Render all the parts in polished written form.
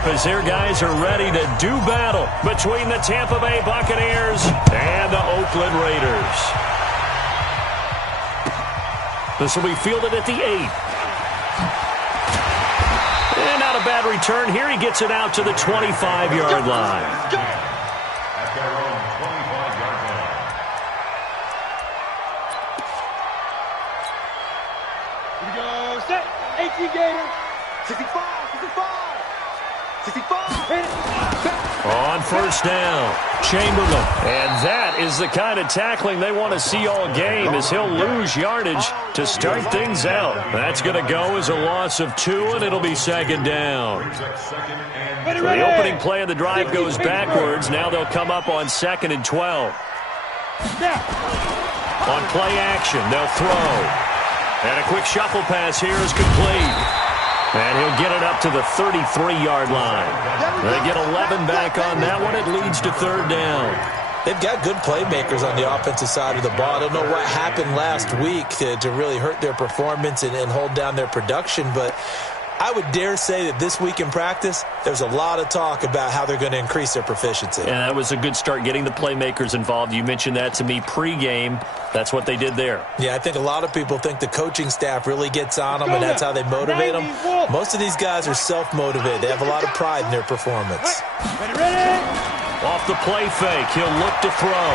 up as their guys are ready to do battle between the Tampa Bay Buccaneers and the Oakland Raiders. This will be fielded at the 8. And not a bad return here. He gets it out to the 25-yard line. Set, 18 Gator, 65, 65. On first down, Chamberlain. And that is the kind of tackling they want to see all game, as he'll lose yardage to start things out. That's going to go as a loss of 2, and it'll be second down. So the opening play of the drive goes backwards. Now they'll come up on 2nd and 12. On play action, they'll throw. And a quick shuffle pass here is complete. And he'll get it up to the 33-yard line. They get 11 back on that one. It leads to 3rd down. They've got good playmakers on the offensive side of the ball. I don't know what happened last week to really hurt their performance and hold down their production, but I would dare say that this week in practice, there's a lot of talk about how they're going to increase their proficiency. And that was a good start, getting the playmakers involved. You mentioned that to me pregame. That's what they did there. Yeah, I think a lot of people think the coaching staff really gets on them, and that's how they motivate them. Most of these guys are self-motivated. They have a lot of pride in their performance. Ready. Off the play fake, he'll look to throw.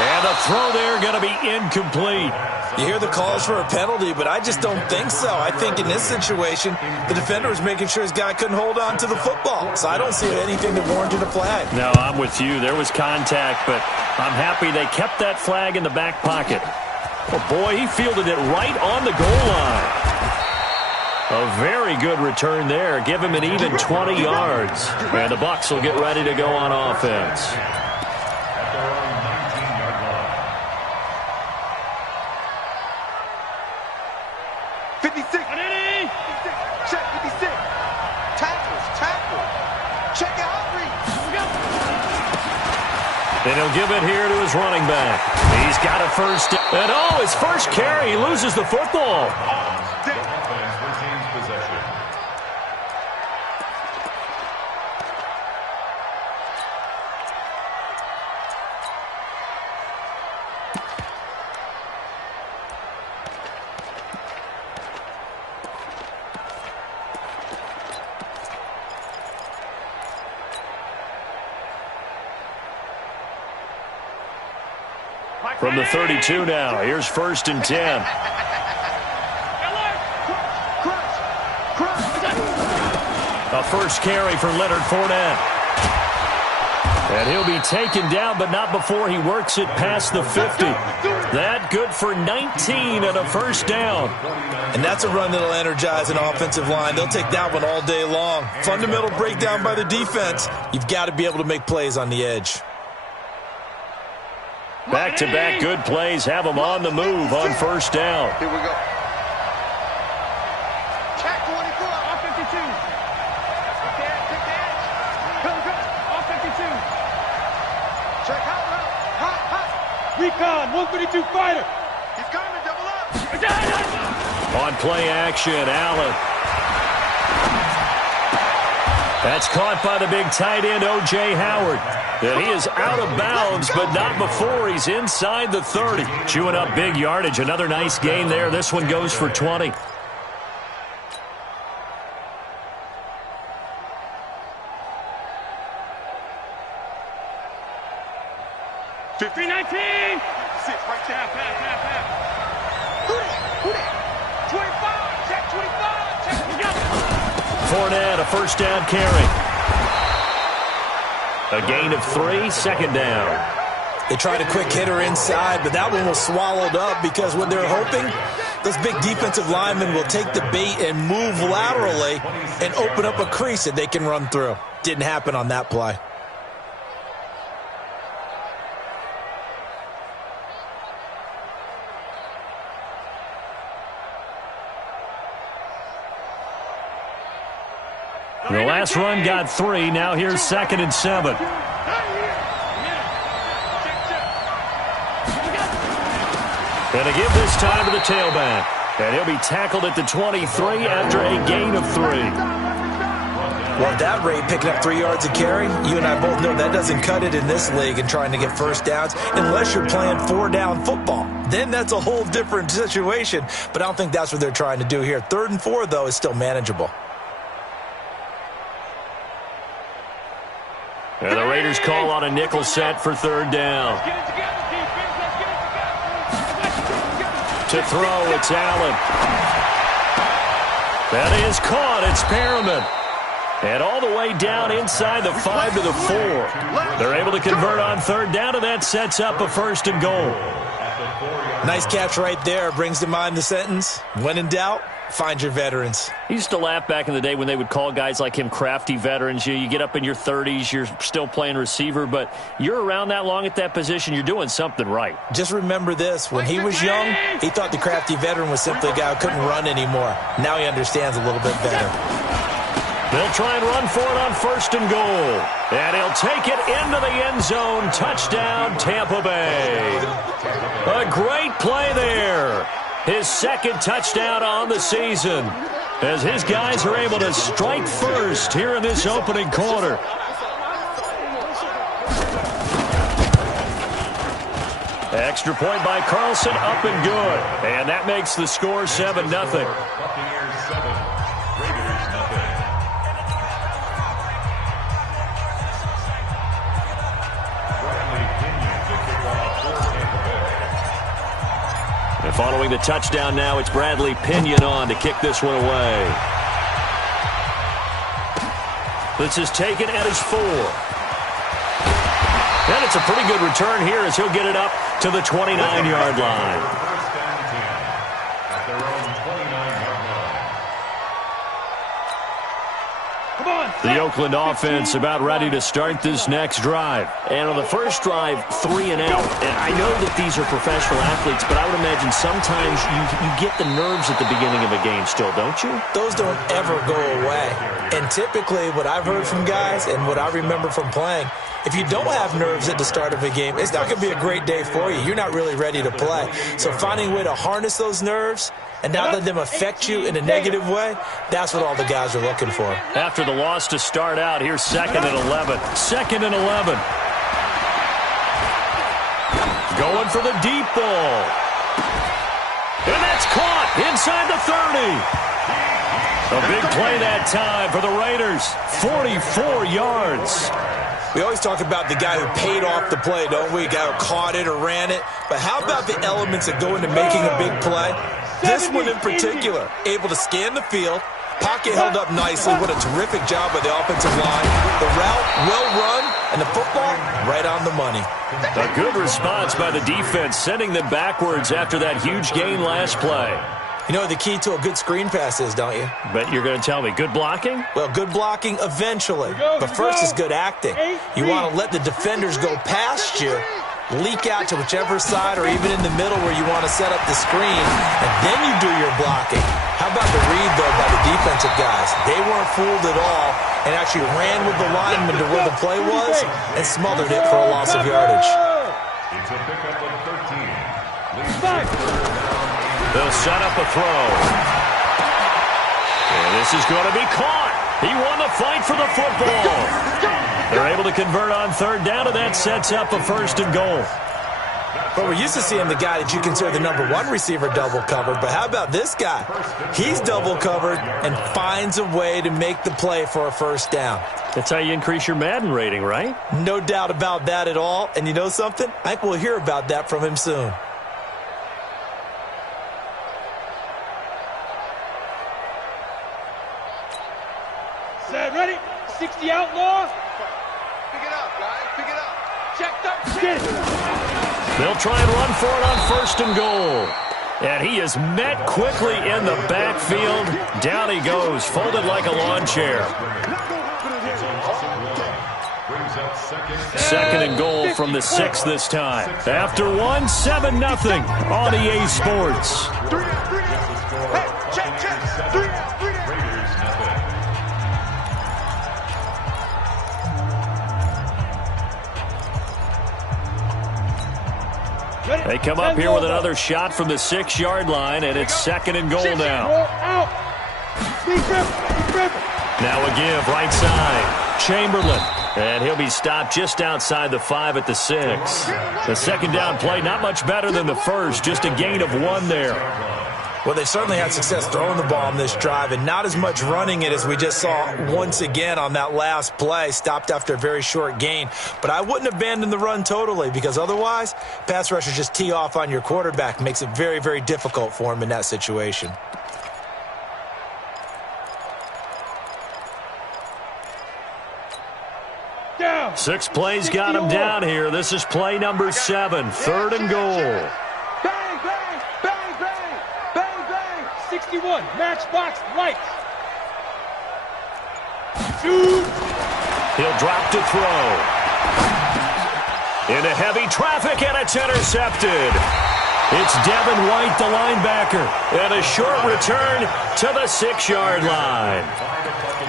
And the throw there going to be incomplete. You hear the calls for a penalty, but I just don't think so. I think in this situation, the defender was making sure his guy couldn't hold on to the football. So I don't see anything that warranted a flag. No, I'm with you. There was contact, but I'm happy they kept that flag in the back pocket. Oh, boy, he fielded it right on the goal line. A very good return there. Give him an even 20 yards. And the Bucs will get ready to go on offense. 56. Check 56. Tackle. Check out. And he'll give it here to his running back. He's got a first. And his first carry. He loses the football. From the 32 now. Here's 1st and 10. A first carry for Leonard Fournette. And he'll be taken down, but not before he works it past the 50. That good for 19 and a first down. And that's a run that'll energize an offensive line. They'll take that one all day long. Fundamental breakdown by the defense. You've got to be able to make plays on the edge. Back-to-back good plays have them on the move on first down. Here we go. Check 24, off 52. Okay, take the edge. Come, off 52. Check hot. Recon, 132 fighter. He's coming, double up. On play action, Allen. That's caught by the big tight end, O.J. Howard. And he is out of bounds, but not before he's inside the 30. Chewing up big yardage. Another nice gain there. This one goes for 20. Right there, half. Who that? 25, check 25, check. Fournette, a first down carry. A gain of 3, second down. They tried a quick hitter inside, but that one was swallowed up because what they're hoping, those big defensive linemen will take the bait and move laterally and open up a crease that they can run through. Didn't happen on that play. The last run got 3. Now here's 2nd and 7. And to give this time to the tailback. And he'll be tackled at the 23 after a gain of 3. Well, at that rate, picking up 3 yards a carry, you and I both know that doesn't cut it in this league and trying to get first downs unless you're playing 4-down football. Then that's a whole different situation, but I don't think that's what they're trying to do here. 3rd and 4, though, is still manageable. And the Raiders call on a nickel set for 3rd down. To throw, it's Allen. That is caught. It's Perriman. And all the way down inside the 5 to the 4. They're able to convert on 3rd down, and that sets up a 1st and goal. Nice catch right there. Brings to mind the sentence, when in doubt, find your veterans. He used to laugh back in the day when they would call guys like him crafty veterans. You get up in your 30s, you're still playing receiver, but you're around that long at that position, you're doing something right. Just remember this. When he was young, he thought the crafty veteran was simply a guy who couldn't run anymore. Now he understands a little bit better. They'll try and run for it on 1st and goal. And he'll take it into the end zone. Touchdown, Tampa Bay. A great play there. His 2nd touchdown on the season, as his guys are able to strike first here in this opening quarter. Extra point by Carlson, up and good. And that makes the score 7-0. And following the touchdown now, it's Bradley Pinion on to kick this one away. This is taken at his 4. And it's a pretty good return here as he'll get it up to the 29-yard line. The Oakland offense about ready to start this next drive. And on the first drive, 3 and out. And I know that these are professional athletes, but I would imagine sometimes you get the nerves at the beginning of a game still, don't you? Those don't ever go away. And typically what I've heard from guys and what I remember from playing, if you don't have nerves at the start of a game, it's not going to be a great day for you. You're not really ready to play. So finding a way to harness those nerves and not let them affect you in a negative way, that's what all the guys are looking for. After the loss to start out, here's 2nd and 11. 2nd and 11. Going for the deep ball. And that's caught inside the 30. A big play that time for the Raiders. 44 yards. We always talk about the guy who paid off the play, don't we? The guy who caught it or ran it. But how about the elements that go into making a big play? This one in particular, able to scan the field, pocket held up nicely. What a terrific job by the offensive line. The route, well run, and the football, right on the money. A good response by the defense, sending them backwards after that huge gain last play. You know what the key to a good screen pass is, don't you? But you're going to tell me, good blocking? Well, good blocking eventually. But first is good acting. You want to let the defenders go past you, leak out to whichever side or even in the middle where you want to set up the screen, and then you do your blocking. How about the read, though, by the defensive guys? They weren't fooled at all and actually ran with the lineman to where the play was and smothered it for a loss of yardage. It's a pickup of 13. They'll set up a throw. And this is going to be caught. He won the fight for the football. They're able to convert on 3rd down, and that sets up a 1st and goal. But we're used to seeing the guy that you consider the #1 receiver double covered. But how about this guy? He's double covered and finds a way to make the play for a 1st down. That's how you increase your Madden rating, right? No doubt about that at all. And you know something? I think we'll hear about that from him soon. Set, ready? 60 outlaw. Pick it up, guys. Pick it up. Checked up. They'll try and run for it on 1st and goal. And he is met quickly in the backfield. Down he goes, folded like a lawn chair. 2nd and goal from the 6 this time. After 1, 7-0 on EA Sports. Hey, check. 3. They come up here with another shot from the 6-yard line, and it's 2nd and goal now. Now a give, right side. Chamberlain. And he'll be stopped just outside the 5 at the 6. The 2nd down play, not much better than the first, just a gain of 1 there. Well, they certainly had success throwing the ball on this drive and not as much running it as we just saw once again on that last play, stopped after a very short gain. But I wouldn't abandon the run totally because otherwise, pass rushers just tee off on your quarterback. Makes it very, very difficult for him in that situation. Down. 6 plays got him down here. This is play number 7, 3rd and goal. 61, matchbox lights. Shoot. He'll drop to throw. Into heavy traffic, and it's intercepted. It's Devin White, the linebacker, and a short return to the 6-yard line.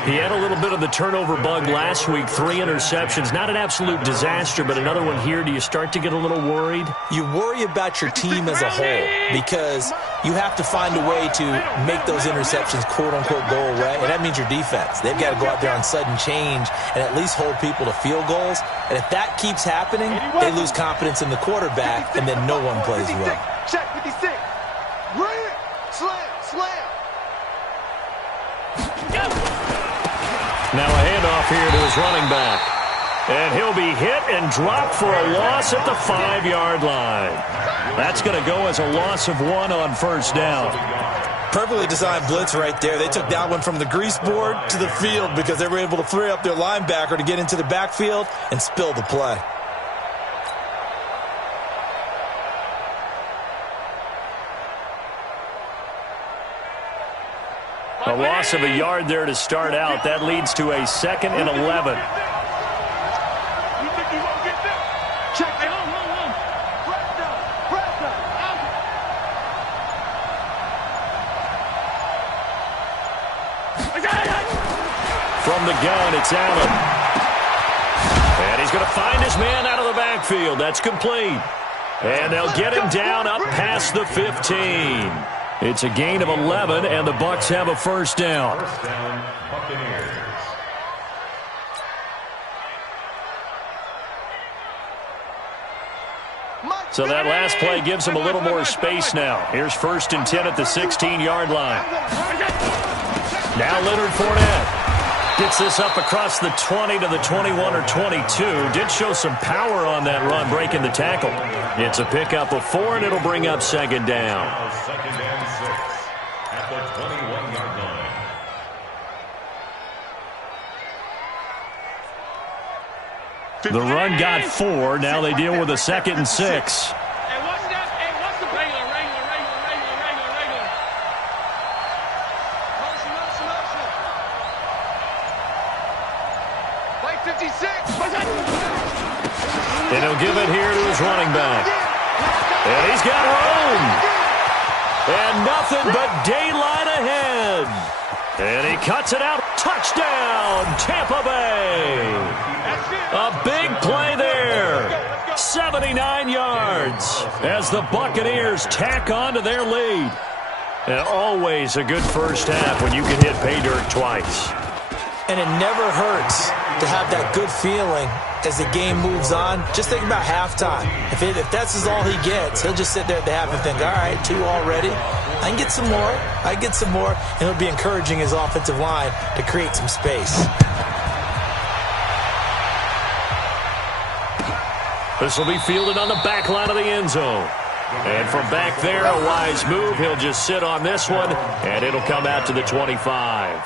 He had a little bit of the turnover bug last week, 3 interceptions. Not an absolute disaster, but another one here. Do you start to get a little worried? You worry about your team as a whole because you have to find a way to make those interceptions, quote-unquote, go away, and that means your defense. They've got to go out there on sudden change and at least hold people to field goals. And if that keeps happening, they lose confidence in the quarterback, and then no one plays well. Check 56. Right. Slam. Now a handoff here to his running back. And he'll be hit and dropped for a loss at the 5-yard line. That's going to go as a loss of 1 on 1st down. Perfectly designed blitz right there. They took that one from the grease board to the field because they were able to free up their linebacker to get into the backfield and spill the play. A loss of a yard there to start out. That leads to a 2nd and 11. From the gun, it's Allen. And he's going to find his man out of the backfield. That's complete. And they'll get him down up past the 15. It's a gain of 11, and the Bucs have a 1st down. So that last play gives them a little more space now. Here's 1st and 10 at the 16-yard line. Now Leonard Fournette gets this up across the 20 to the 21 or 22. Did show some power on that run, breaking the tackle. It's a pickup of 4, and it'll bring up 2nd down. The run got 4. Now they deal with a 2nd and 6. And he'll give it here to his running back. And he's got room. And nothing but daylight ahead. And he cuts it out. Touchdown, Tampa Bay. A big play there. 79 yards as the Buccaneers tack on to their lead. And always a good first half when you can hit pay dirt twice. And it never hurts to have that good feeling as the game moves on. Just think about halftime. If that's all he gets, he'll just sit there at the half and think, all right, 2 already. I can get some more. And he'll be encouraging his offensive line to create some space. This will be fielded on the back line of the end zone. And from back there, a wise move. He'll just sit on this one, and it'll come out to the 25.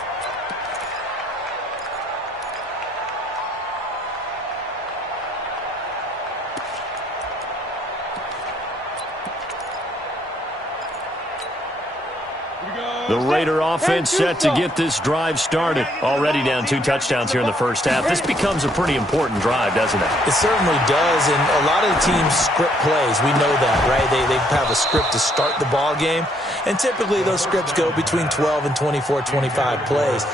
The Raider offense set to get this drive started. Already down 2 touchdowns here in the first half. This becomes a pretty important drive, doesn't it? It certainly does, and a lot of the teams script plays. We know that, right? They have a script to start the ball game, and typically those scripts go between 12 and 24, 25 plays.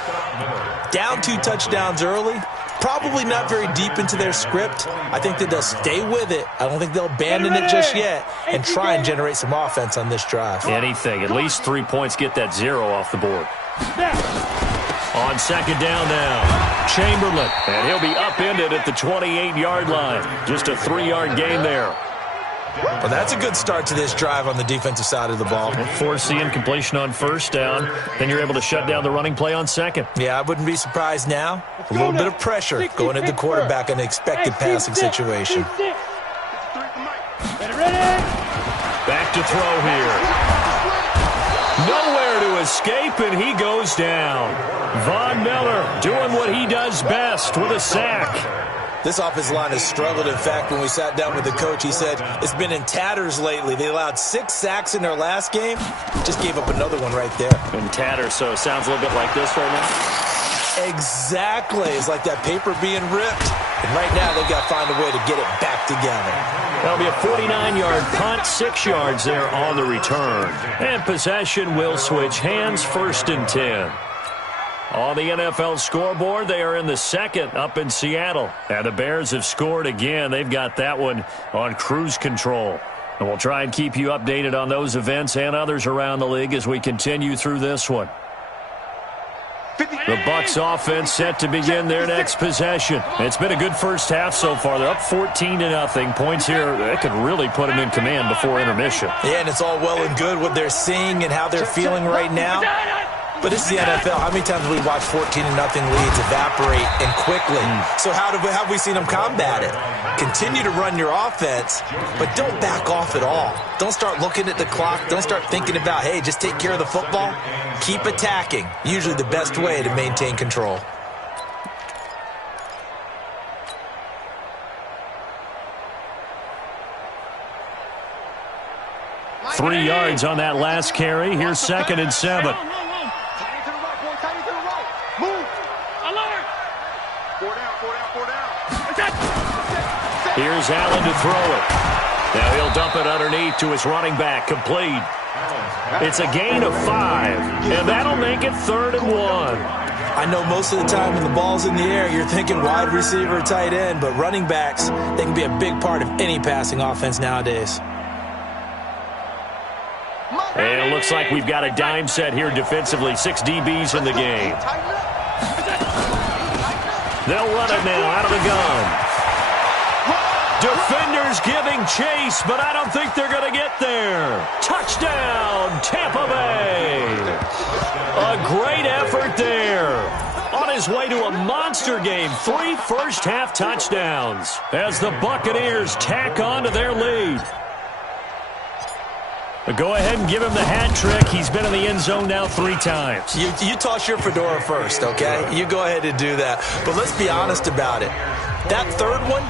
Down 2 touchdowns early, Probably not very deep into their script. I think that they'll stay with it. I don't think they'll abandon it just yet and try and generate some offense on this drive. Anything. At least 3 points, get that 0 off the board. On second down now, Chamberlain. And he'll be upended at the 28-yard line. Just a 3-yard gain there. Well, that's a good start to this drive on the defensive side of the ball. Force the incompletion on first down. Then you're able to shut down the running play on second. Yeah, I wouldn't be surprised now. A little bit of pressure going at the quarterback in an expected passing situation. Back to throw here. Nowhere to escape, and he goes down. Von Miller doing what he does best with a sack. This offensive line has struggled. In fact, when we sat down with the coach, he said it's been in tatters lately. They allowed 6 sacks in their last game. Just gave up another one right there. In tatters, so it sounds a little bit like this right now. Exactly. It's like that paper being ripped. And right now, they've got to find a way to get it back together. That'll be a 49-yard punt, 6 yards there on the return. And possession will switch hands, 1st and 10. On the NFL scoreboard, they are in the second up in Seattle. And the Bears have scored again. They've got that one on cruise control. And we'll try and keep you updated on those events and others around the league as we continue through this one. The Bucs offense set to begin their next possession. It's been a good first half so far. They're up 14-0. Points here, that could really put them in command before intermission. Yeah, and it's all well and good what they're seeing and how they're feeling right now. But it's the NFL. How many times have we watched 14-0 leads evaporate and quickly? So how have we seen them combat it? Continue to run your offense, but don't back off at all. Don't start looking at the clock. Don't start thinking about, hey, just take care of the football. Keep attacking. Usually the best way to maintain control. Three yards on that last carry. Here's 2nd and 7. Here's Allen to throw it. Now he'll dump it underneath to his running back. Complete. It's a gain of 5, and that'll make it 3rd and 1. I know most of the time when the ball's in the air, you're thinking wide receiver, tight end, but running backs, they can be a big part of any passing offense nowadays. And it looks like we've got a dime set here defensively. 6 DBs in the game. They'll run it now out of the gun. Defenders giving chase, but I don't think they're going to get there. Touchdown, Tampa Bay. A great effort there. On his way to a monster game, 3 first-half touchdowns as the Buccaneers tack on to their lead. Go ahead and give him the hat trick. He's been in the end zone now 3 times. You toss your fedora first, okay? You go ahead and do that. But let's be honest about it. That third one,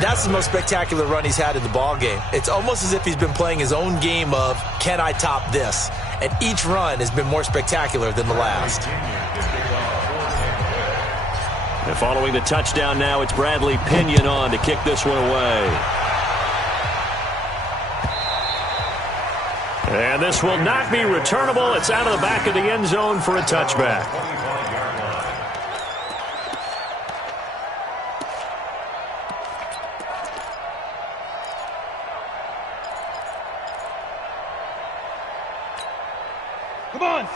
that's the most spectacular run he's had in the ball game. It's almost as if he's been playing his own game of, can I top this? And each run has been more spectacular than the last. And following the touchdown now, it's Bradley Pinion on to kick this one away. And this will not be returnable. It's out of the back of the end zone for a touchback.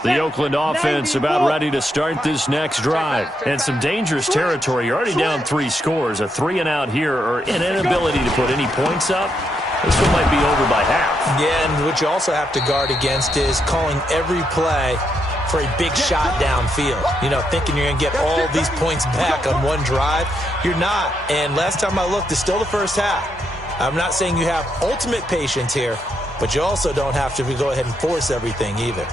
The Oakland offense about ready to start this next drive. And some dangerous territory. You're already down 3 scores. A 3-and-out here or an inability to put any points up. This one might be over by half. Yeah, and what you also have to guard against is calling every play for a big shot downfield. You know, thinking you're going to get all these points back on one drive. You're not. And last time I looked, it's still the first half. I'm not saying you have ultimate patience here, but you also don't have to go ahead and force everything either.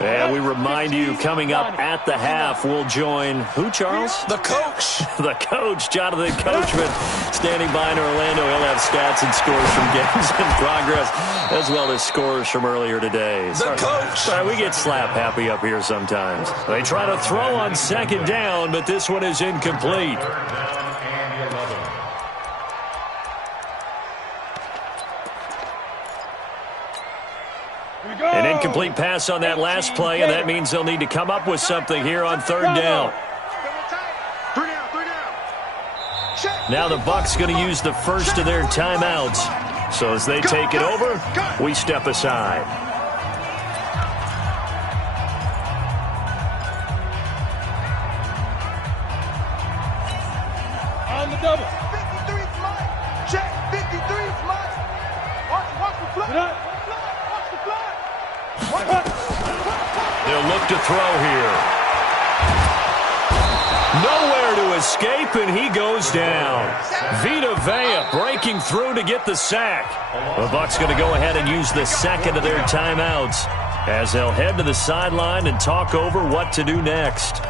And we remind you, coming up at the half, we'll join who, Charles? The coach. The coach, Jonathan Coachman, standing by in Orlando. He'll have stats and scores from games in progress, as well as scores from earlier today. The coach. Sorry, we get slap happy up here sometimes. They try to throw on 2nd down, but this one is incomplete. An incomplete pass on that last play, and that means they'll need to come up with something here on third down. Now the Bucs going to use the first of their timeouts. So as they take it over, we step aside. On the double. 53's mine. Check. 53's mine. Watch the fly. Watch the fly. They'll look to throw here. Nowhere to escape, and he goes down. Vita Vea breaking through to get the sack. The Bucs going to go ahead and use the second of their timeouts as they'll head to the sideline and talk over what to do next.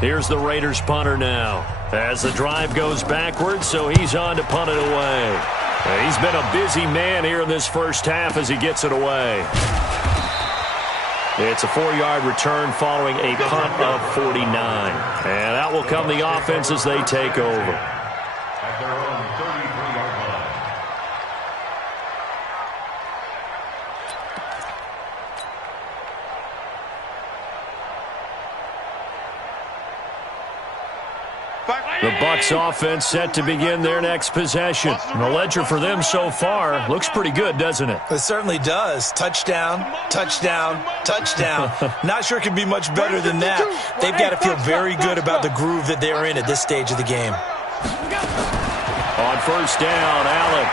Here's the Raiders punter now as the drive goes backwards, so he's on to punt it away. He's been a busy man here in this first half as he gets it away. It's a 4-yard return following a punt of 49. And out will come the offense as they take over. At their own 33-yard line. The Bucs offense set to begin their next possession. And the ledger for them so far looks pretty good, doesn't it? It certainly does. Touchdown, touchdown, touchdown. Not sure it can be much better than that. They've got to feel very good about the groove that they're in at this stage of the game. On first down, Allen.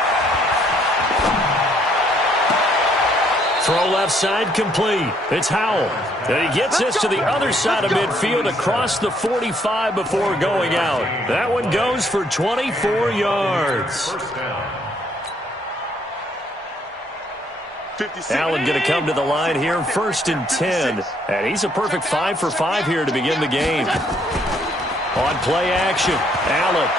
Throw left side complete. It's Howell. And he gets this to the other side of midfield across the 45 before going out. That one goes for 24 yards. Allen going to come to the line here, 1st and 10. And he's a perfect 5 for 5 here to begin the game. On play action, Allen.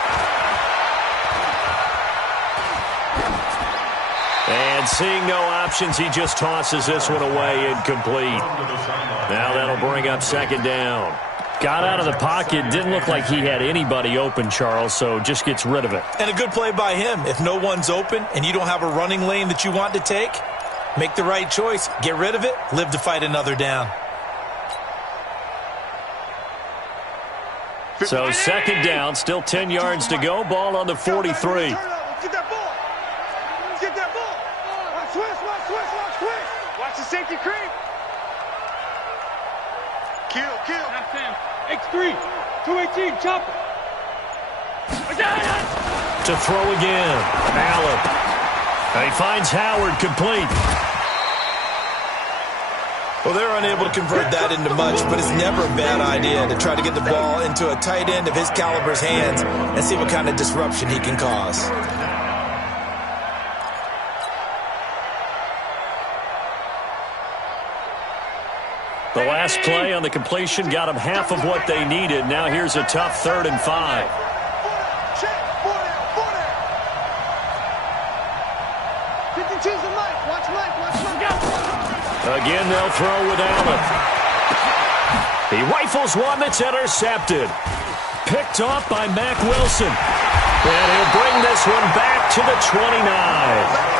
And seeing no options, he just tosses this one away incomplete. Now that'll bring up second down. Got out of the pocket, didn't look like he had anybody open, Charles, so just gets rid of it. And a good play by him. If no one's open and you don't have a running lane that you want to take, make the right choice. Get rid of it, live to fight another down. So second down, still 10 yards to go. Ball on the 43. Watch the safety creep. Kill. X3, 218, chop it. To throw again, Allen. And he finds Howard complete. Well, they're unable to convert that into much, but it's never a bad idea to try to get the ball into a tight end of his caliber's hands and see what kind of disruption he can cause. The last play on the completion got them half of what they needed. Now here's a tough 3rd and 5. Again, they'll throw with Allen. He rifles one that's intercepted. Picked off by Mack Wilson. And he'll bring this one back to the 29.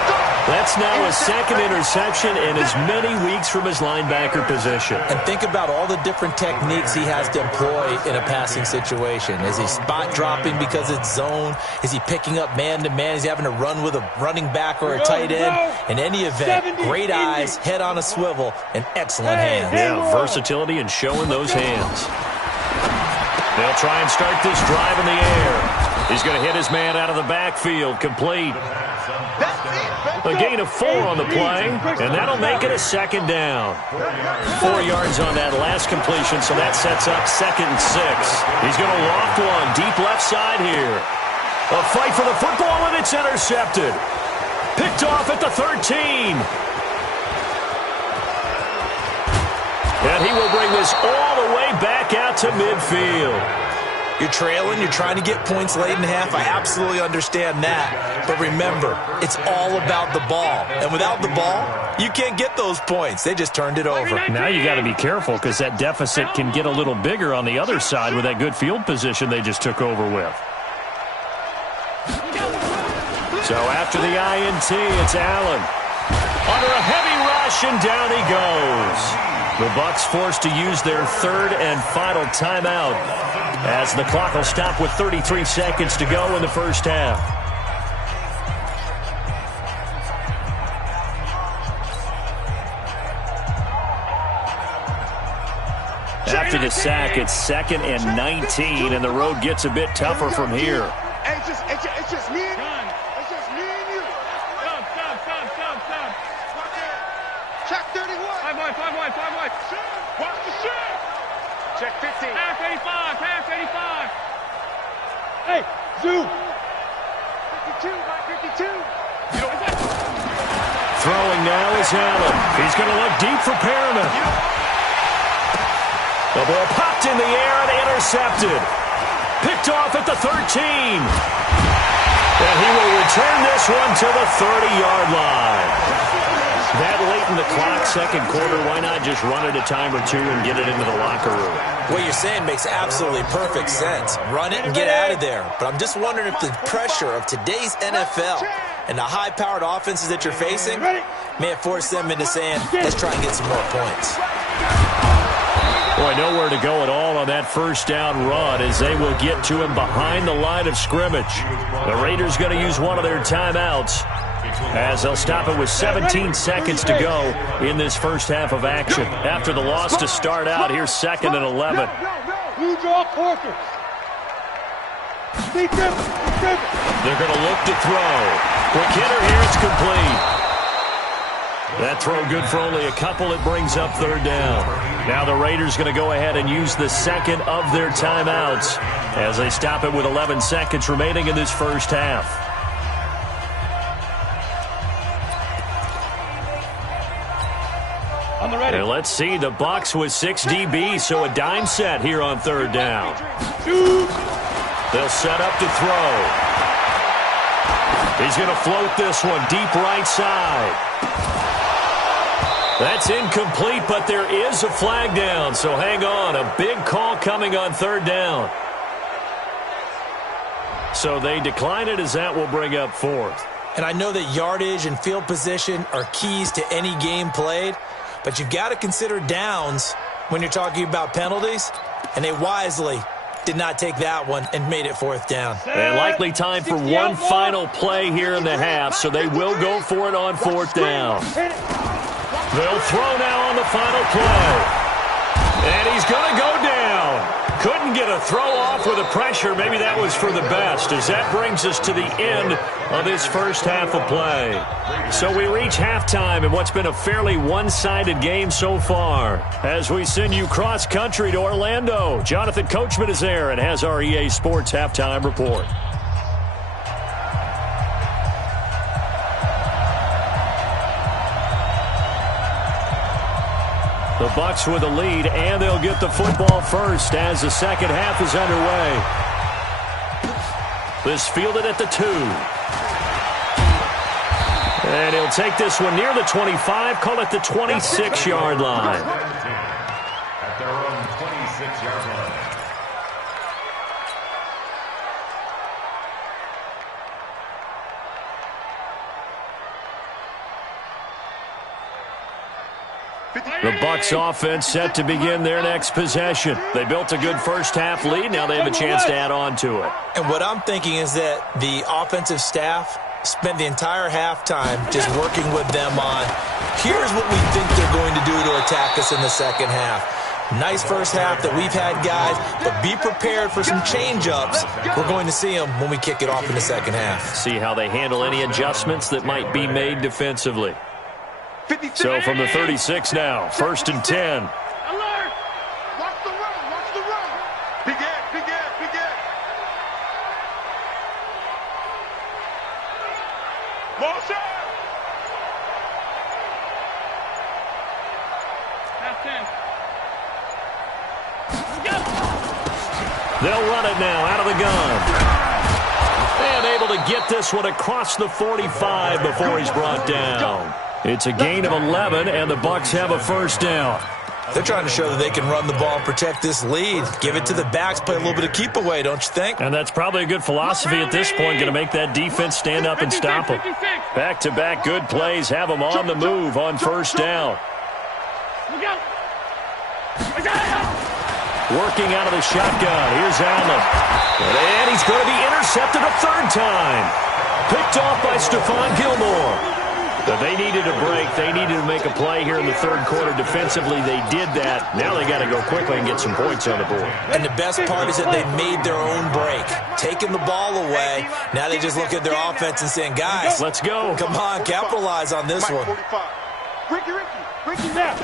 That's now a second interception in as many weeks from his linebacker position. And think about all the different techniques he has to employ in a passing situation. Is he spot dropping because it's zone? Is he picking up man-to-man? Is he having to run with a running back or a tight end? In any event, great eyes, head on a swivel, and excellent hands. Yeah, versatility and showing those hands. They'll try and start this drive in the air. He's going to hit his man out of the backfield, complete. A gain of 4 on the play, and that'll make it a second down. 4 yards on that last completion, so that sets up 2nd and 6. He's going to loft one deep left side here. A fight for the football, and it's intercepted. Picked off at the 13. And he will bring this all the way back out to midfield. You're trailing, you're trying to get points late in half. I absolutely understand that. But remember, it's all about the ball. And without the ball, you can't get those points. They just turned it over. Now you got to be careful because that deficit can get a little bigger on the other side with that good field position they just took over with. So after the INT, it's Allen. Under a heavy rush, and down he goes. The Bucs forced to use their third and final timeout as the clock will stop with 33 seconds to go in the first half. After the sack, it's 2nd and 19, and the road gets a bit tougher from here. It's just me. It's just me and you. Stop. Check 31. 5 wide. Watch the shit. Check 15. Half 85. Hey, zoom. 52, by 52. Throwing now is Allen. He's going to look deep for Perriman. The ball popped in the air and intercepted. Picked off at the 13. And he will return this one to the 30-yard line. That late in the clock, second quarter, why not just run it a time or two and get it into the locker room? What you're saying makes absolutely perfect sense. Run it and get out of there. But I'm just wondering if the pressure of today's NFL and the high-powered offenses that you're facing may have forced them into saying, let's try and get some more points. Boy, nowhere to go at all on that first down run as they will get to him behind the line of scrimmage. The Raiders going to use one of their timeouts as they'll stop it with 17 seconds to go in this first half of action. After the loss to start out, here's 2nd and 11. You draw quarters. They're going to look to throw. Quick hitter here, it's complete. That throw good for only a couple. It brings up 3rd down. Now the Raiders going to go ahead and use the second of their timeouts as they stop it with 11 seconds remaining in this first half. And let's see, the Bucs with 6 DBs, so a dime set here on 3rd down. They'll set up to throw. He's going to float this one deep right side. That's incomplete, but there is a flag down, so hang on. A big call coming on 3rd down. So they decline it as that will bring up 4th. And I know that yardage and field position are keys to any game played, but you've got to consider downs when you're talking about penalties, and they wisely did not take that one and made it 4th down. And likely time for one final play here in the half, so they will go for it on 4th down. They'll throw now on the final play. And he's going to go down. Couldn't get a throw off with the pressure. Maybe that was for the best, as that brings us to the end of this first half of play. So we reach halftime in what's been a fairly one-sided game so far. As we send you cross-country to Orlando, Jonathan Coachman is there and has our EA Sports Halftime Report. The Bucs with a lead, and they'll get the football first as the second half is underway. This fielded at the 2. And he'll take this one near the 25, call it the 26-yard line. At their own 26-yard line. The Bucs offense set to begin their next possession. They built a good first half lead. Now they have a chance to add on to it. And what I'm thinking is that the offensive staff spent the entire halftime just working with them on, here's what we think they're going to do to attack us in the second half. Nice first half that we've had, guys, but be prepared for some change-ups. We're going to see them when we kick it off in the second half. See how they handle any adjustments that might be made defensively. So from the 36 now, 1st and 10. Alert! Watch the run. Begin. Motion! Half 10. They'll run it now out of the gun. And able to get this one across the 45 before he's brought down. It's a gain of 11, and the Bucs have a first down. They're trying to show that they can run the ball and protect this lead. Give it to the backs, play a little bit of keep away, don't you think? And that's probably a good philosophy at this point, going to make that defense stand up and stop them. Back-to-back good plays have them on the move on first down. Working out of the shotgun. Here's Allen. And he's going to be intercepted a third time. Picked off by Stephon Gilmore. But they needed a break. They needed to make a play here in the third quarter. Defensively, they did that. Now they got to go quickly and get some points on the board. And the best part is that they made their own break. Taking the ball away. Now they just look at their offense and saying, guys, let's go. Come on, capitalize on this one. Ricky now.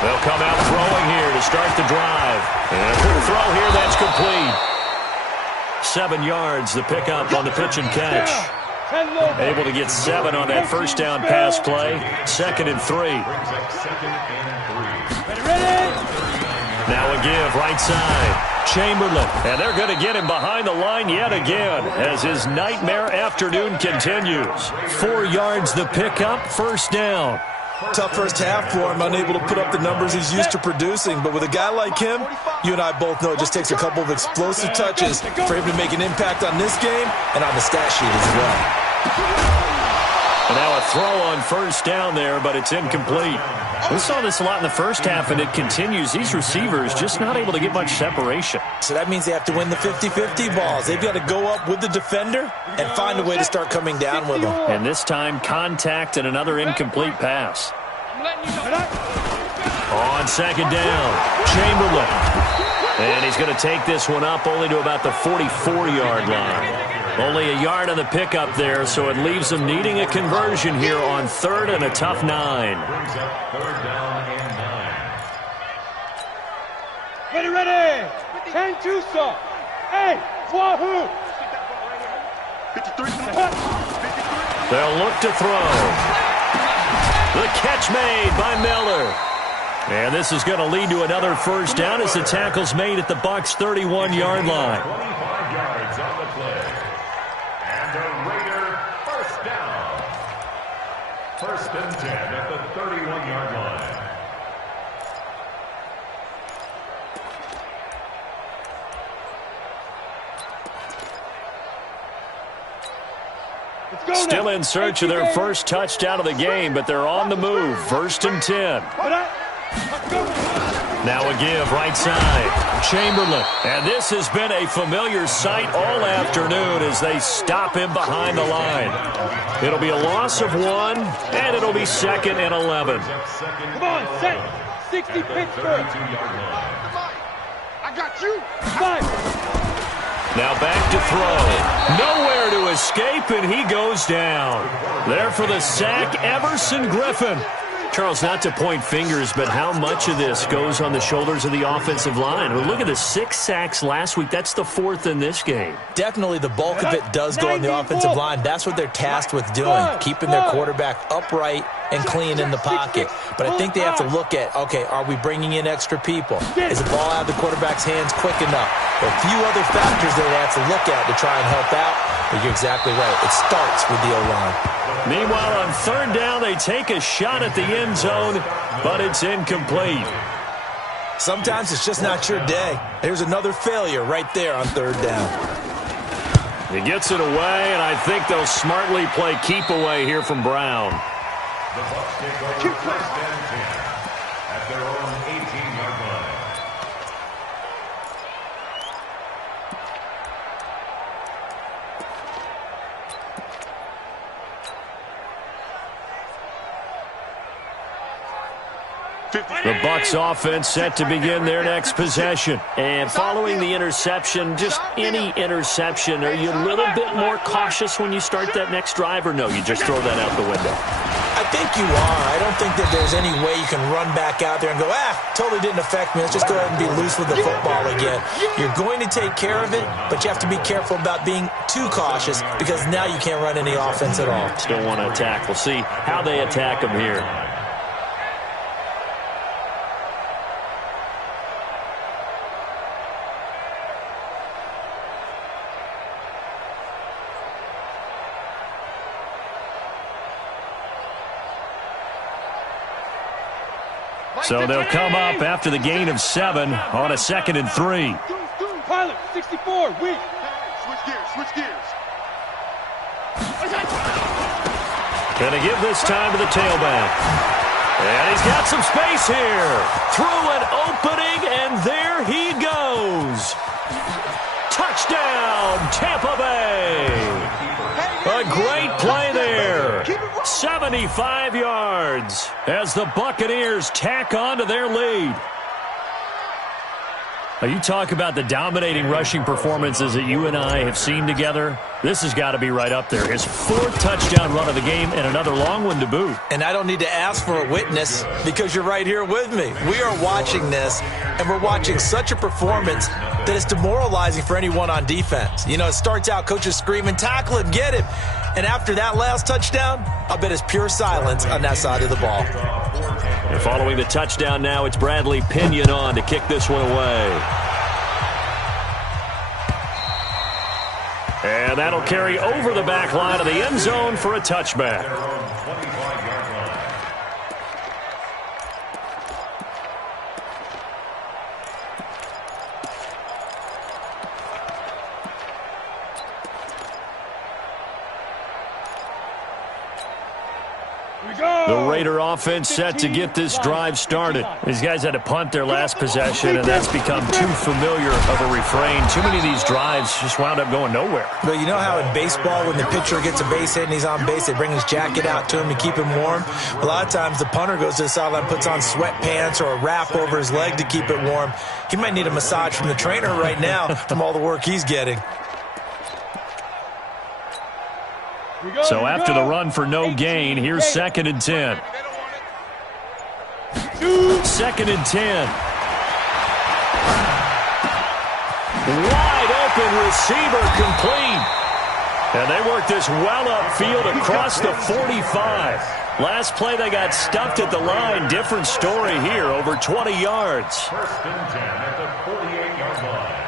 They'll come out throwing here to start the drive. And a quick throw here, that's complete. 7 yards, the pickup on the pitch and catch. Able to get 7 on that first down pass play. 2nd and 3. Now a give, right side. Chamberlain. And they're going to get him behind the line yet again as his nightmare afternoon continues. 4 yards the pickup, first down. Tough first half for him, unable to put up the numbers he's used to producing. But with a guy like him, you and I both know it just takes a couple of explosive touches for him to make an impact on this game and on the stat sheet as well. And now a throw on first down there, but it's incomplete. We saw this a lot in the first half, and it continues. These receivers just not able to get much separation. So that means they have to win the 50-50 balls. They've got to go up with the defender and find a way to start coming down with them. And this time, contact and another incomplete pass. On second down, Chamberlain. And he's going to take this one up only to about the 44-yard line. Only a yard on the pickup there, so it leaves them needing a conversion here on third and a tough 9. Ready. 10-2 stop. Hey, Wahoo. They'll look to throw. The catch made by Miller. And this is going to lead to another first down as the tackle's made at the Bucs' 31-yard line. 25 yards on the play. And a Raider first down. 1st and 10 at the 31-yard line. Still in search of their first touchdown of the game, but they're on the move. 1st and 10. Now a give, right side. Chamberlain. And this has been a familiar sight all afternoon as they stop him behind the line. It'll be a loss of 1, and it'll be 2nd and 11. Come on, set. 60 Pittsburgh. I got you. 5. Now back to throw. Nowhere to escape, and he goes down. There for the sack, Everson Griffin. Charles, not to point fingers, but how much of this goes on the shoulders of the offensive line? Well, look at the 6 sacks last week. That's the 4th in this game. Definitely the bulk of it does go on the offensive line. That's what they're tasked with doing, keeping their quarterback upright and clean in the pocket. But I think they have to look at, okay, are we bringing in extra people? Is the ball out of the quarterback's hands quick enough? There are a few other factors that they have to look at to try and help out. But you're exactly right. It starts with the O-line. Meanwhile, on third down, they take a shot at the end zone, but it's incomplete. Sometimes it's just not your day. Here's another failure right there on third down. He gets it away, and I think they'll smartly play keep away here from Brown. The Bucs take over 1st and 10 at their own 18-yard line. The Bucs offense set to begin their next possession. And following the interception, just any interception, are you a little bit more cautious when you start that next drive, or no, you just throw that out the window? I think you are. I don't think that there's any way you can run back out there and go, totally didn't affect me. Let's just go ahead and be loose with the football again. You're going to take care of it, but you have to be careful about being too cautious because now you can't run any offense at all. Still want to attack. We'll see how they attack them here. So they'll come up after the gain of 7 on a 2nd and 3. Pilot, 64, weak. Switch gears. Gonna give this time to the tailback. And he's got some space here. Through an opening, and there he goes. Touchdown, Tampa Bay. A great play there. 75 yards as the Buccaneers tack on to their lead. Now, you talk about the dominating rushing performances that you and I have seen together. This has got to be right up there. His 4th touchdown run of the game and another long one to boot. And I don't need to ask for a witness because you're right here with me. We are watching this, and we're watching such a performance that it's demoralizing for anyone on defense. You know, it starts out, coaches screaming, tackle him, get him. And after that last touchdown, I'll bet it's pure silence on that side of the ball. And following the touchdown now, it's Bradley Pinion on to kick this one away. And that'll carry over the back line of the end zone for a touchback. The Raider offense set to get this drive started. These guys had to punt their last possession, and that's become too familiar of a refrain. Too many of these drives just wound up going nowhere. But you know how in baseball, when the pitcher gets a base hit and he's on base, they bring his jacket out to him to keep him warm? A lot of times the punter goes to the sideline, puts on sweatpants or a wrap over his leg to keep it warm. He might need a massage from the trainer right now from all the work he's getting. So after the run for no gain, here's 2nd and 10. 2nd and 10. Wide open receiver complete. And they work this well upfield across the 45. Last play they got stuffed at the line. Different story here, over 20 yards. 1st and 10 at the 48-yard line.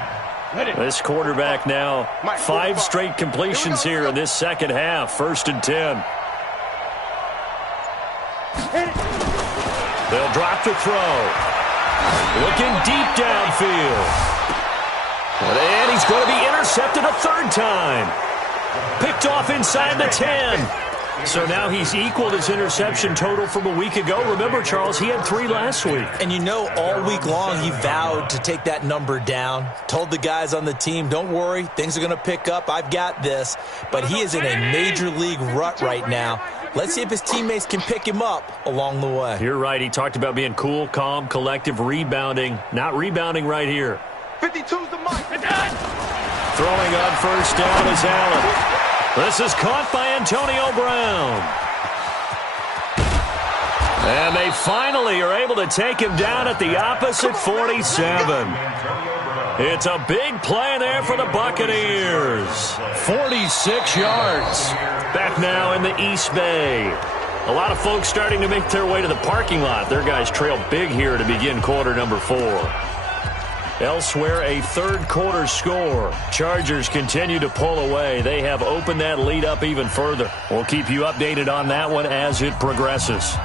This quarterback now 5 straight completions here in this second half. 1st and 10. They'll drop the throw. Looking deep downfield. And he's going to be intercepted a 3rd time. Picked off inside the 10. So now he's equaled his interception total from a week ago. Remember, Charles, he had 3 last week. And you know, all week long he vowed to take that number down. Told the guys on the team, don't worry, things are going to pick up. I've got this. But he is in a major league rut right now. Let's see if his teammates can pick him up along the way. You're right. He talked about being cool, calm, collective, rebounding. Not rebounding right here. 52's the mark. Throwing on 1st down is Allen. This is caught by Antonio Brown. And they finally are able to take him down at the opposite 47. It's a big play there for the Buccaneers. 46 yards. Back now in the East Bay. A lot of folks starting to make their way to the parking lot. Their guys trail big here to begin quarter number 4. Elsewhere, a 3rd quarter score. Chargers continue to pull away. They have opened that lead up even further. We'll keep you updated on that one as it progresses.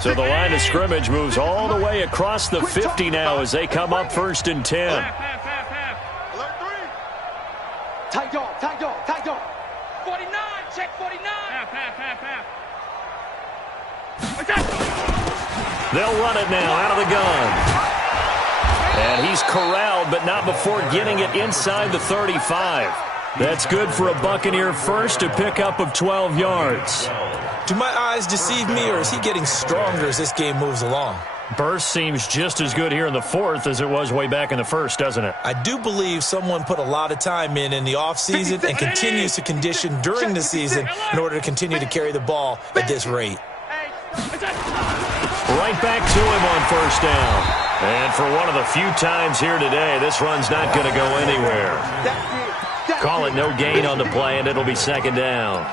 So the line of scrimmage moves all the way across the 50 now as they come up 1st and 10. Tight dog. 49, check 49. They'll run it now out of the gun. And he's corralled, but not before getting it inside the 35. That's good for a Buccaneer first, a pickup of 12 yards. Do my eyes deceive me, or is he getting stronger as this game moves along? Burst seems just as good here in the 4th as it was way back in the 1st, doesn't it? I do believe someone put a lot of time in the offseason and continues to condition during the season in order to continue to carry the ball at this rate. Right back to him on 1st down. And for one of the few times here today, this run's not going to go anywhere. Call it no gain on the play, and it'll be 2nd down.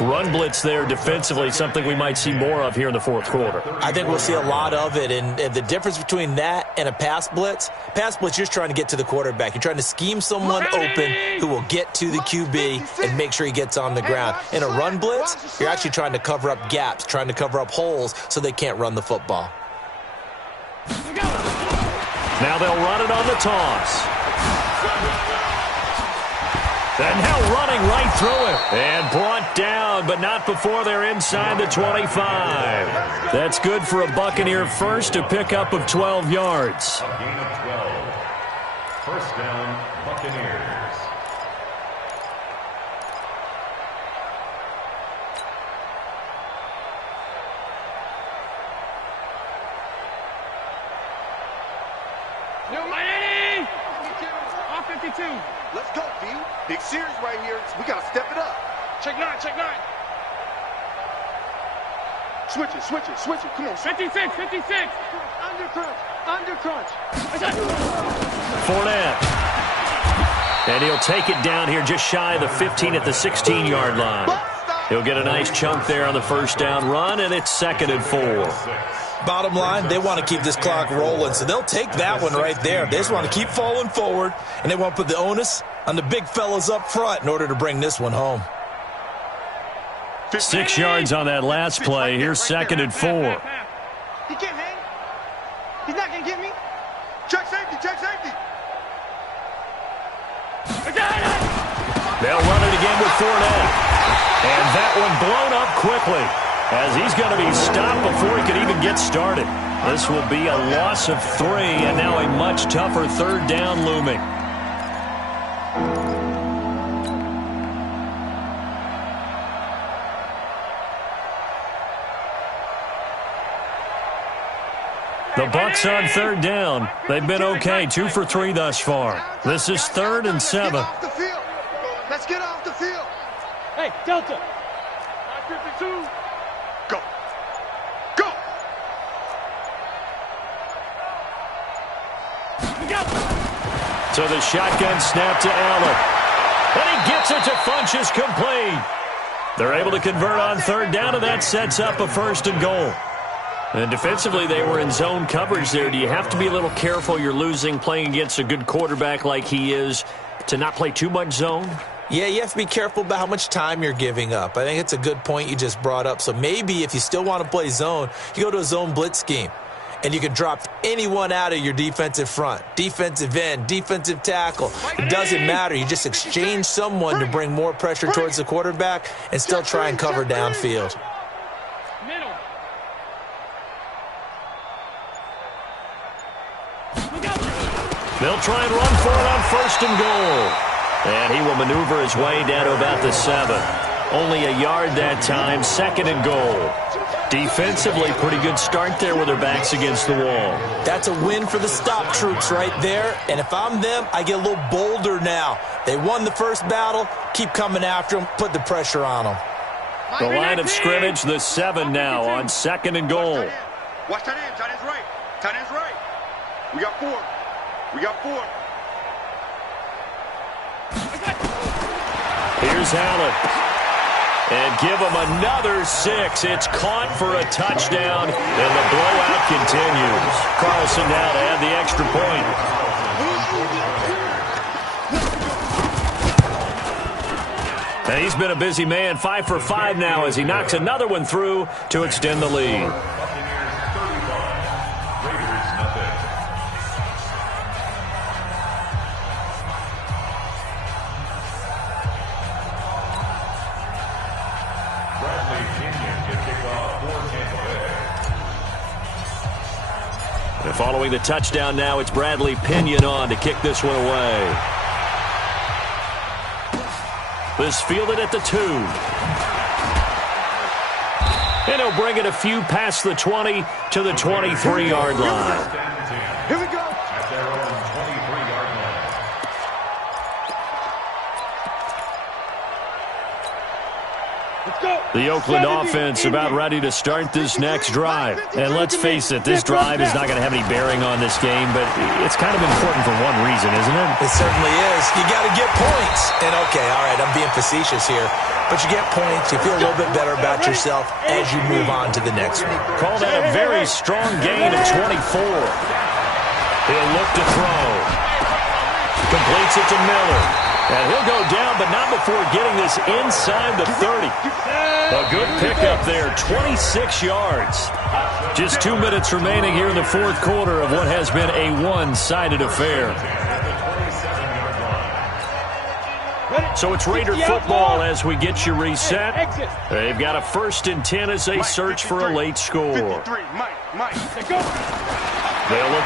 run blitz there defensively, something we might see more of here in the fourth quarter. I think we'll see a lot of it, and the difference between that and a pass blitz, you're just trying to get to the quarterback. You're trying to scheme someone open who will get to the QB and make sure he gets on the ground. In a run blitz, you're actually trying to cover up gaps, trying to cover up holes so they can't run the football. Now they'll run it on the toss. And now running right through it. And brought down, but not before they're inside the 25. That's good for a Buccaneer first, a pickup of 12 yards. A gain of 12. First down, Buccaneers. Off 52. Let's go, B. Big series right here. We got to step it up. Check 9, check 9. Switch it. Come on. 56. Under crunch. Fournette. And he'll take it down here just shy of the 15 at the 16-yard line. He'll get a nice chunk there on the first down run, and it's 2nd and 4. Bottom line, they want to keep this clock rolling, so they'll take that one right there. They just want to keep falling forward, and they want to put the onus on the big fellas up front in order to bring this one home. 6 yards on that last play. Here's 2nd and 4. He can't hang. He's not going to get me. Check safety. They'll run it again with Fournette. And that one blown up quickly, as he's going to be stopped before he could even get started. This will be a loss of 3, and now a much tougher 3rd down looming. The Bucs on 3rd down. They've been okay, 2 for 3 thus far. This is 3rd and 7. Let's get off the field. Hey, Delta. 52. Go. So the shotgun snap to Allen. And he gets it to Funchess complete. They're able to convert on 3rd down, and that sets up a 1st and goal. And defensively, they were in zone coverage there. Do you have to be a little careful? You're losing, playing against a good quarterback like he is, to not play too much zone? Yeah, you have to be careful about how much time you're giving up. I think it's a good point you just brought up. So maybe if you still want to play zone, you go to a zone blitz scheme. And you can drop anyone out of your defensive front, defensive end, defensive tackle. It doesn't matter. You just exchange someone to bring more pressure towards the quarterback and still try and cover downfield. They'll try and run for it on 1st and goal. And he will maneuver his way down to about the 7. Only a yard that time, 2nd and goal. Defensively, pretty good start there with their backs against the wall. That's a win for the stop troops right there. And if I'm them, I get a little bolder now. They won the first battle. Keep coming after them. Put the pressure on them. The line of scrimmage, the 7 now on 2nd and goal. Watch tight end. Tight end's right. Tight end's right. We got 4. Here's Allen. And give him another 6. It's caught for a touchdown, and the blowout continues. Carlson now to add the extra point. And he's been a busy man, 5 for 5 now as he knocks another one through to extend the lead. And following the touchdown now, it's Bradley Pinion on to kick this one away. This fielded at the 2. And he'll bring it a few past the 20 to the 23-yard line. Here we go. At their own 23-yard line. Let's go. The Oakland offense about ready to start this next drive. And let's face it, this drive is not going to have any bearing on this game, but it's kind of important for one reason, isn't it? It certainly is. You got to get points. And, okay, all right, I'm being facetious here. But you get points, you feel a little bit better about yourself as you move on to the next one. Call that a very strong gain of 24. He'll look to throw. Completes it to Miller. And he'll go down, but not before getting this inside the 30. A good pickup there, 26 yards. Just 2 minutes remaining here in the fourth quarter of what has been a one-sided affair. So it's Raider football as we get you reset. They've got a 1st and 10 as they search for a late score. They'll look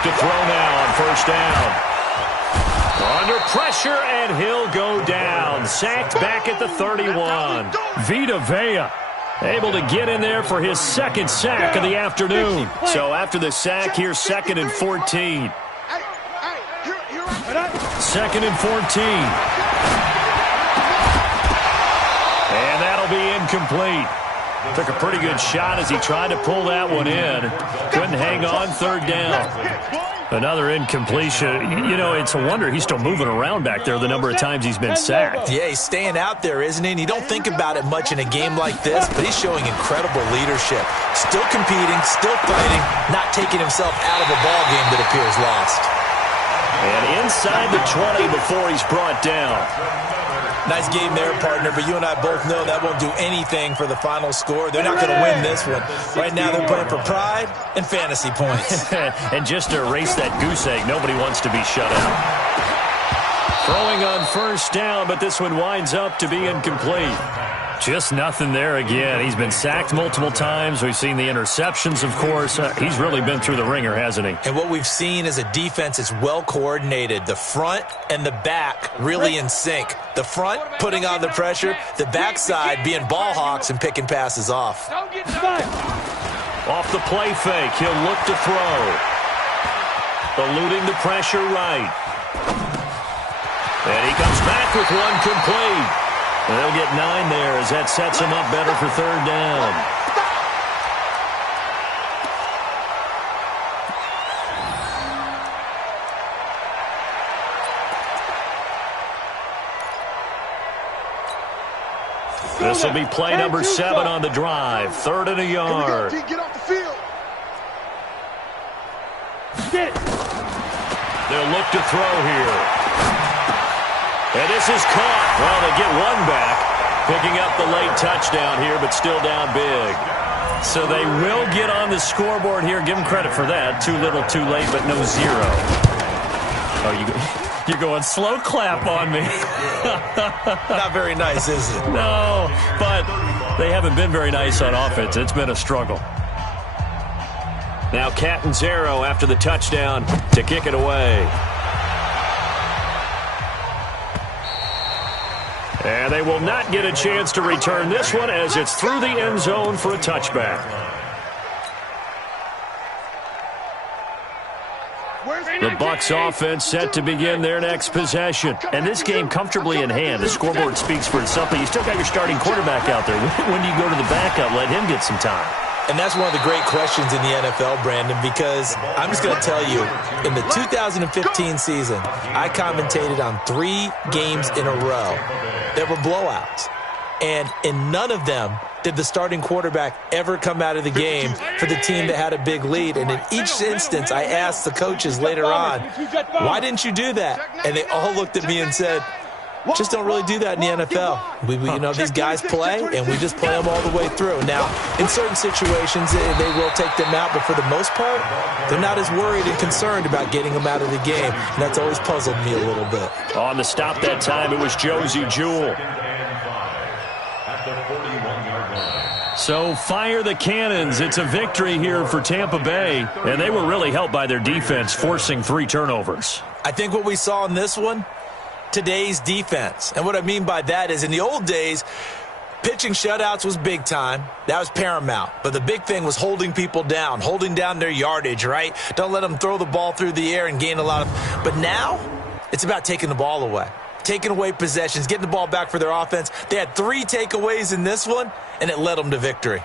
to throw now on 1st down. Under pressure, and he'll go down. Sacked back at the 31. Vita Vea able to get in there for his 2nd sack of the afternoon. So after the sack, here's 2nd and 14. 2nd and 14. And that'll be incomplete. Took a pretty good shot as he tried to pull that one in. Couldn't hang on, 3rd down. Another incompletion. You know, it's a wonder he's still moving around back there the number of times he's been sacked. Yeah, he's staying out there, isn't he? And you don't think about it much in a game like this, but he's showing incredible leadership. Still competing, still fighting, not taking himself out of a ball game that appears lost. And inside the 20 before he's brought down. Nice game there, partner, but you and I both know that won't do anything for the final score. They're not going to win this one. Right now they're playing for pride and fantasy points. And just to erase that goose egg, nobody wants to be shut out. Throwing on 1st down, but this one winds up to be incomplete. Just nothing there again. He's been sacked multiple times. We've seen the interceptions, of course. He's really been through the ringer, hasn't he? And what we've seen is a defense that's well coordinated. The front and the back really in sync. The front putting on the pressure, the backside being ball hawks and picking passes off. Off the play fake, he'll look to throw. Eluding the pressure right. And he comes back with one complete. And they'll get 9 there as that sets him up better for 3rd down. This will be play number 7 on the drive. 3rd and a yard. Get off the field. They'll look to throw here. And this is caught. Well, they get one back, picking up the late touchdown here, but still down big. So they will get on the scoreboard here. Give them credit for that. Too little, too late, but no 0. Oh, you're going slow clap on me. Not very nice, is it? No, but they haven't been very nice on offense. It's been a struggle. Now Catanzaro after the touchdown to kick it away. And they will not get a chance to return this one as it's through the end zone for a touchback. The Bucs offense set to begin their next possession. And this game comfortably in hand. The scoreboard speaks for itself, but you still got your starting quarterback out there. When do you go to the backup? Let him get some time. And that's one of the great questions in the NFL, Brandon, because I'm just going to tell you, in the 2015 season, I commentated on 3 games in a row that were blowouts. And in none of them did the starting quarterback ever come out of the game for the team that had a big lead. And in each instance, I asked the coaches later on, why didn't you do that? And they all looked at me and said, just don't really do that in the NFL. You know, these guys play, and we just play them all the way through. Now, in certain situations, they will take them out, but for the most part, they're not as worried and concerned about getting them out of the game, and that's always puzzled me a little bit. On the stop that time, it was Josie Jewell. So fire the cannons. It's a victory here for Tampa Bay, and they were really helped by their defense, forcing 3 turnovers. I think what we saw in this one, today's defense. And what I mean by that is in the old days, pitching shutouts was big time. That was paramount. But the big thing was holding people down, holding down their yardage, right? Don't let them throw the ball through the air and gain a lot of... But now, it's about taking the ball away. taking away possessions, getting the ball back for their offense. They had 3 takeaways in this one, and it led them to victory.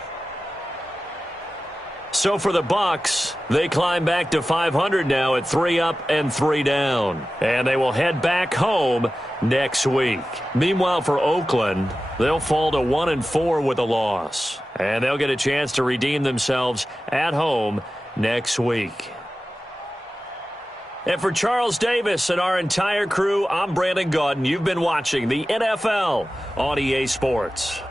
So for the Bucs, they climb back to 500 now at 3 up and 3 down. And they will head back home next week. Meanwhile, for Oakland, they'll fall to 1-4 with a loss. And they'll get a chance to redeem themselves at home next week. And for Charles Davis and our entire crew, I'm Brandon Gaudin. You've been watching the NFL on EA Sports.